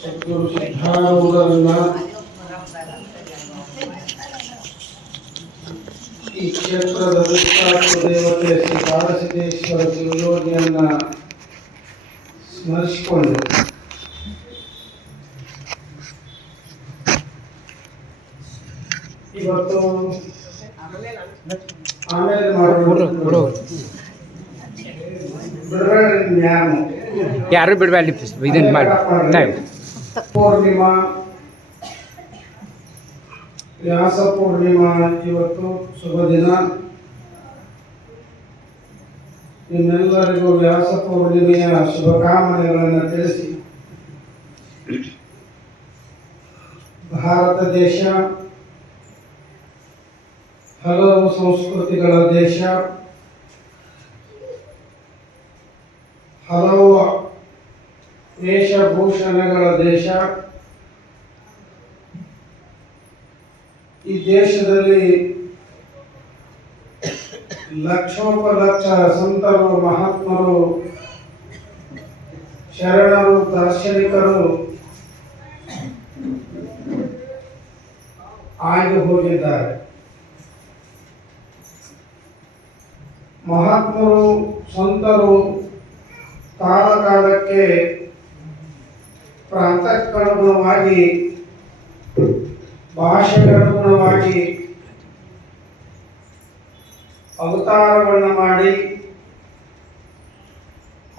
ಸದ್ಗುರು ಸಿದ್ಧಾರೂಢರನ್ನ ಈ ಕ್ಷೇತ್ರದ ವಿಖ್ಯಾತ ದೇವತೆ ಶ್ರೀ ಕಾಳಸಿದ್ದೇಶ್ವರ ಶಿವಯೋಗಿಯನ್ನ ಸ್ಮರಿಸಿಕೊಂಡು ಇವತ್ತು ಆಮೇಲೆ ಯಾರು ಬಿಡಬೇಡಿ ಇದನ್ನು ಮಾಡಿ ಪೂರ್ಣಿಮಾ ವ್ಯಾಸ ಪೂರ್ಣಿಮಾ ಇವತ್ತು ಶುಭ ದಿನ. ನಿಮ್ಮೆಲ್ಲರಿಗೂ ವ್ಯಾಸ ಪೂರ್ಣಿಮೆಯ ಶುಭಕಾಮನೆಗಳನ್ನು ತಿಳಿಸಿ, ಭಾರತ ದೇಶ ಹಲವು ಸಂಸ್ಕೃತಿಗಳ ದೇಶ, ಹಲವು ವೇಷಭೂಷಣಗಳ ದೇಶ. ಈ ದೇಶದಲ್ಲಿ ಲಕ್ಷೋಪಲಕ್ಷ ಸಂತರು, ಮಹಾತ್ಮರು, ಶರಣರು, ದಾರ್ಶನಿಕರು ಆಗಿ ಹೋಗಿದ್ದಾರೆ. ಮಹಾತ್ಮರು, ಸಂತರು ಕಾಲ ಕಾಲಕ್ಕೆ ಪ್ರಾಂತಕ್ಕನುಗುಣವಾಗಿ, ಭಾಷೆಗನುಗುಣವಾಗಿ ಅವತಾರವನ್ನು ಮಾಡಿ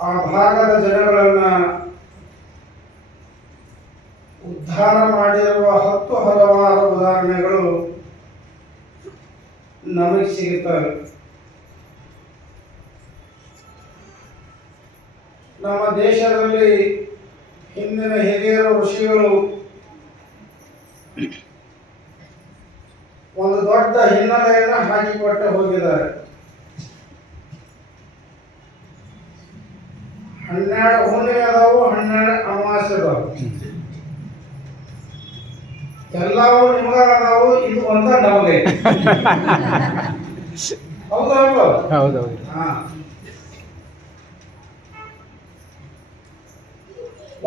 ಆ ಭಾಗದ ಜನಗಳನ್ನು ಉದ್ಧಾರ ಮಾಡಿರುವ ಹಲವಾರು ಉದಾಹರಣೆಗಳು ನಮಗೆ ಸಿಗುತ್ತವೆ. ನಮ್ಮ ದೇಶದಲ್ಲಿ ಹಿಂದಿನ ಹಿರಿಯರ ಋಷಿಗಳು ಒಂದು ದೊಡ್ಡ ಹಿನ್ನೆಲೆಯನ್ನು ಹಾಕಿಕೊಟ್ಟು ಹೋಗಿದ್ದಾರೆ. 12 ಹುಣ್ಣಿಮೆ ಅದಾವು, 12 ಅಮಾವಾಸ್ಯೆ ಅದಾವು, ಎಲ್ಲವೂ ನಿಮಗಾದವು, ಇದು ಒಂದ ನಮಗೆ. ಹೌದೌದು.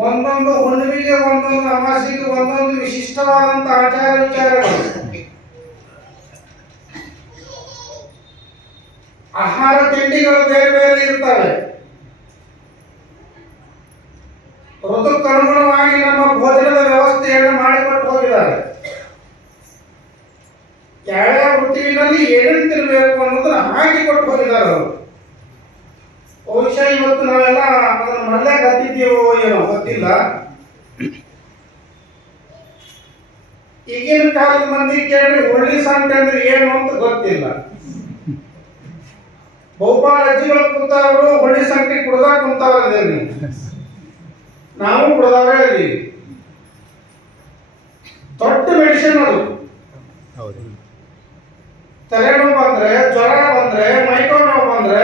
ಒಂದೊಂದು ಹುಣ್ಣಿಮೆಗೆ, ಒಂದೊಂದು ಅಮಾವಾಸ್ಯೆಗೆ ಒಂದೊಂದು ವಿಶಿಷ್ಟವಾದಂತ ಆಚಾರ ವಿಚಾರಗಳು. ಆಹಾರ ತಿಂಡಿಗಳು ಬೇರೆ ಬೇರೆ ಇರ್ತವೆ. ಋತುಕ್ಕನುಗುಣವಾಗಿ ನಮ್ಮ ಭೋಜನದ ವ್ಯವಸ್ಥೆಯನ್ನು ಮಾಡಿಕೊಟ್ಟು ಹೋಗಿದ್ದಾರೆ. ಯಾವ ಋತುವಿನಲ್ಲಿ ಏನೇನು ತಿನ್ನಬೇಕು ಅನ್ನೋದನ್ನ ಹಾಕಿಕೊಟ್ಟು ಹೋಗಿದ್ದಾರೆ ಅವರು. ಬಹುಶಃ ಇವತ್ತು ನಾವೆಲ್ಲ ಅದನ್ನು ಮಲ್ಲೆ ಕತ್ತಿದ್ದೀವೋ ಏನೋ ಗೊತ್ತಿಲ್ಲ. ಈಗಿನ ಕಾಲದ ಮಂದಿ ಕೇಳಿ ಹುಳ್ಳಿ ಸಂತೆ ಅಂದ್ರೆ ಏನು ಅಂತ ಗೊತ್ತಿಲ್ಲ. ಬಹುಪಾಲು ಅಜ್ಜಿಗಳು ಕುಂತವರು ಹುಳ್ಳಿ ಸಂತೆ ಕುಡ್ದಾಗ ಕುಂತವ್ರದೇನು, ನಾವು ಕುಡ್ದವ್ರೆ ಅದೀವಿ. ದೊಡ್ಡ ಮೆಡಿಸಿನ್ ಅದು. ತಲೆನೋವು ಬಂದ್ರೆ, ಜ್ವರ ಬಂದ್ರೆ, ಮೈಕೋ ನೋವು ಬಂದ್ರೆ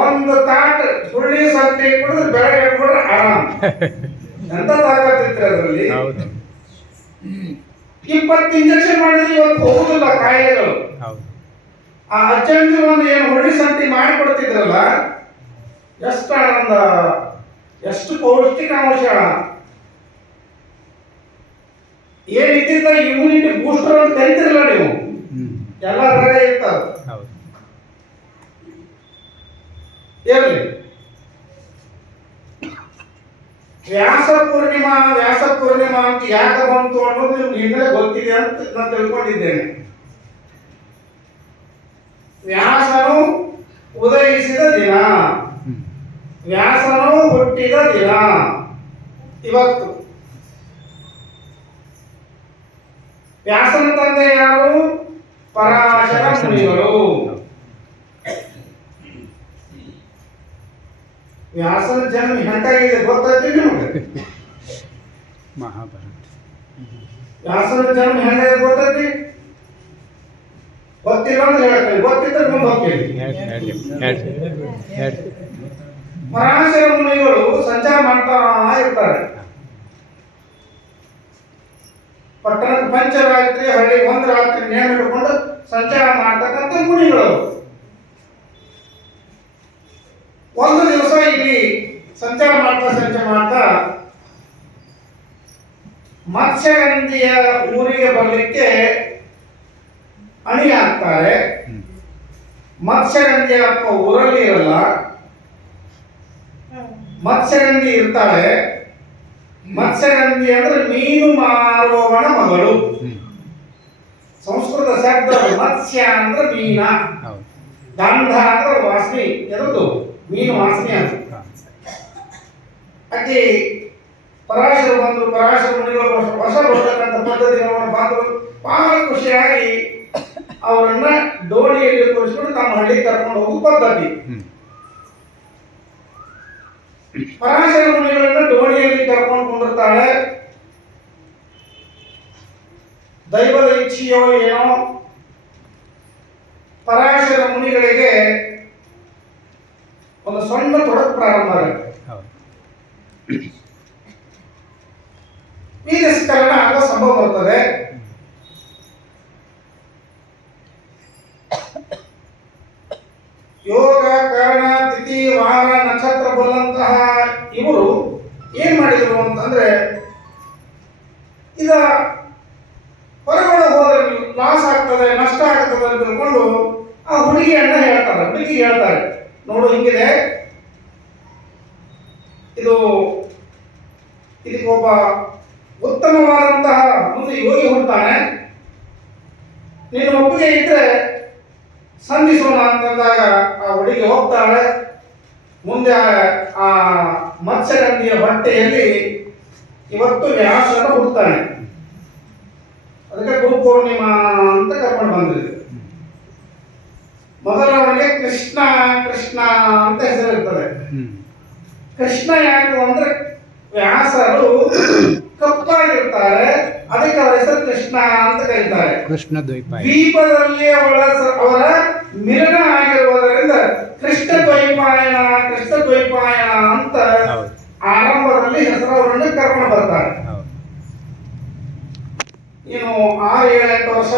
ಒಂದು ತಾಟ್ ಹುಳ್ಳಿ ಸಂತೆ ಕುಡಿದ್ರೆ ಬೆಳಗ್ಗೆ ಎದ್ಬಿಟ್ರೆ ಆರಾಮ್. ಎಂತ ತಾಕತ್ತಿತ್ತು ಅದರಲ್ಲಿ. 20 ಇಂಜೆಕ್ಷನ್ ಮಾಡಿದ್ರೆ ಇವತ್ತು ಹೋಗುದಿಲ್ಲ ಕಾಯಿಲೆಗಳು. ಆ ಅಜ್ಜಂಜು ಒಂದು ಏನು ಹುಳ್ಳಿ ಸಂತಿ ಮಾಡಿಕೊಡ್ತಿದ್ರಲ್ಲ, ಎಷ್ಟು ಆನಂದ, ಎಷ್ಟು ಪೌಷ್ಟಿಕಾಂಶ. ಏನಿದ್ದ ಇಮ್ಯುನಿಟಿ ಬೂಸ್ಟರ್ ಅಂತ ಕರಿತಿರಲ್ಲ ನೀವು, ಎಲ್ಲ ಅದರಾಗೆ ಇರ್ತಾವೆ. ಇರಲಿ. ವ್ಯಾಸ ಪೂರ್ಣಿಮಾ ಅಂತ ಯಾಕೆ ಬಂತು ಅನ್ನೋದು ನಿಮ್ಗೆ ಹಿಂದೆ ಗೊತ್ತಿದೆ ಅಂತ ನಾನು ತಿಳ್ಕೊಂಡಿದ್ದೇನೆ. ವ್ಯಾಸನು ಉದಯಿಸಿದ ದಿನ, ವ್ಯಾಸನು ಹುಟ್ಟಿದ ದಿನ ಇವತ್ತು. ವ್ಯಾಸನ ತಂದೆ ಯಾರು? ಪರಾಶರ ಮುನಿಗಳು. ವ್ಯಾಸನ ಜನ್ಮ ಹೆಂಗಾಗಿದೆ ಗೊತ್ತೈತಿ ನಿಮಗೆ? ಮಹಾಭಾರತ. ವ್ಯಾಸನ ಜನ್ಮ ಹೆಂಗಾಗಿದೆ ಗೊತ್ತೈತಿ? ಗೊತ್ತಿಲ್ಲ ಅಂತ ಹೇಳ್ತೇನೆ, ಗೊತ್ತಿದ್ದರೆ ಮುಂದೆ ಹೋಗ್ತೇನೆ. ಪರಾಶರ ಮುನಿಗಳು ಸಂಚಾರ ಮಾಡ್ತಾ ಇರ್ತಾರೆ. ಪಟ್ಟಣಕ್ಕೆ ಪಂಚರಾತ್ರಿ, ಹಳ್ಳಿ ಒಂದು ರಾತ್ರಿ ನೇಮ ಇಟ್ಕೊಂಡು ಸಂಚಾರ ಮಾಡ್ತಕ್ಕಂಥ ಮುನಿಗಳು. ಒಂದು ದಿವಸ ಇಲ್ಲಿ ಸಂಚಾರ ಮಾಡ್ತಾ ಮತ್ಸ್ಯಗಂಧಿಯ ಊರಿಗೆ ಬರಲಿಕ್ಕೆ ಅಣಿ ಹಾಕ್ತಾರೆ. ಮತ್ಸ್ಯಗಂಧಿ ಅಪ್ಪ ಊರಲ್ಲಿ ಇರಲ್ಲ, ಮತ್ಸ್ಯಗಂಧಿ ಇರ್ತಾಳೆ. ಮತ್ಸ್ಯಗಂಧಿ ಅಂದ್ರೆ ಮೀನು ಮಾರುವವನ ಮಗಳು. ಸಂಸ್ಕೃತ ಶಬ್ದ ಮತ್ಸ್ಯ ಅಂದ್ರೆ ಮೀನ, ಗಂಧ ಅಂದ್ರೆ ವಾಸನೆ, ಎದರದು ಮೀನು ವಾಸನೆ ಅದು. ಆಕೆ ಪರಾಶರ ಬಂದರು, ಪರಾಶರ ಮುನಿಗಳು ಹೊಸ ಬರ್ತಕ್ಕಂಥ ಪದ್ಧತಿಗಳನ್ನು ಬಂದರು. ಬಹಳ ಖುಷಿಯಾಗಿ ಅವರನ್ನ ದೋಣಿಯಲ್ಲಿ ಕೂರಿಸ್ಕೊಂಡು ತಮ್ಮ ಹಳ್ಳಿಗೆ ಕರ್ಕೊಂಡು ಹೋಗುವ ಪದ್ಧತಿ. ಪರಾಶರ ಮುನಿಗಳನ್ನ ದೋಣಿಯಲ್ಲಿ ಕರ್ಕೊಂಡು ಕೊಂಡಿರ್ತಾಳೆ. ದೈವದ ಇಚ್ಛೆಯೋ ಏನೋ ಪರಾಶರ ಮುನಿಗಳಿಗೆ ಒಂದು ಸಣ್ಣ ತೊಡಕು ಪ್ರಾರಂಭ ಆಗುತ್ತೆ. ವೀರ್ಯಸ್ಖಲನ ಆಗೋ ಸಂಭವ ಬರ್ತದೆ. ಯೋಗ, ಕರ್ಣ, ತಿಥಿ, ವಾರ, ನಕ್ಷತ್ರ ಬಲ್ಲಂತಹ ಇವರು ಏನ್ ಮಾಡಿದ್ರು ಅಂತಂದ್ರೆ, ಇದ ಹೊರಗಡೆ ಹೋದ್ರೆ ಲಾಸ್ ಆಗ್ತದೆ, ನಷ್ಟ ಆಗ್ತದೆ ಅಂತ ತಿಳ್ಕೊಂಡು ಆ ಹುಡುಗಿಯನ್ನ ಹೇಳ್ತಾರೆ. ಹುಡುಗಿ ಹೇಳ್ತಾರೆ, ನೋಡು ಹಿಂಗಿದೆ, ಇದಕ್ಕೆ ಒಬ್ಬ ಉತ್ತಮವಾದಂತಹ ಮುಂದೆ ಯೋಗಿ ಹುಡ್ತಾನೆ, ನಿನ್ನ ಒಪ್ಪಿಗೆ ಇದ್ರೆ ಸಂಧಿಸೋಣ ಅಂತಂದಾಗ ಆ ಹುಡುಗಿ ಹೋಗ್ತಾಳೆ. ಮುಂದೆ ಆ ಮತ್ಸ್ಯಗಂಧಿಯ ಹೊಟ್ಟೆಯಲ್ಲಿ ಇವತ್ತು ವ್ಯಾಸನ ಹುಡ್ತಾನೆ. ಅದಕ್ಕೆ ಗುರು ಪೂರ್ಣಿಮಾ ಅಂತ ಕರ್ಕೊಂಡು ಬಂದಿದೆ. ಮೊದಲವನಿಗೆ ಕೃಷ್ಣ ಕೃಷ್ಣ ಅಂತ ಹೆಸರಿರ್ತದೆ. ಕೃಷ್ಣ ಯಾಕೆ ಅಂದ್ರೆ ವ್ಯಾಸರು ಕಪ್ಪಾಗಿರ್ತಾರೆ, ಅದಕ್ಕೆ ಅವರ ಹೆಸರು ಕೃಷ್ಣ ಅಂತ ಕರೀತಾರೆ. ಕೃಷ್ಣ ದ್ವೈಪಾಯನ ದ್ವೀಪದಲ್ಲಿ ಅವರ ಮಿಲನ ಆಗಿರುವುದರಿಂದ ಕೃಷ್ಣ ದ್ವೈಪಾಯನ ಕೃಷ್ಣ ದ್ವೈಪಾಯನ ಅಂತ ಆರಂಭದಲ್ಲಿ ಹೆಸರು ಅವರನ್ನು ಕರ್ಕೊಂಡು ಬರ್ತಾರೆ. ಇನ್ನು 6-7-8 ವರ್ಷ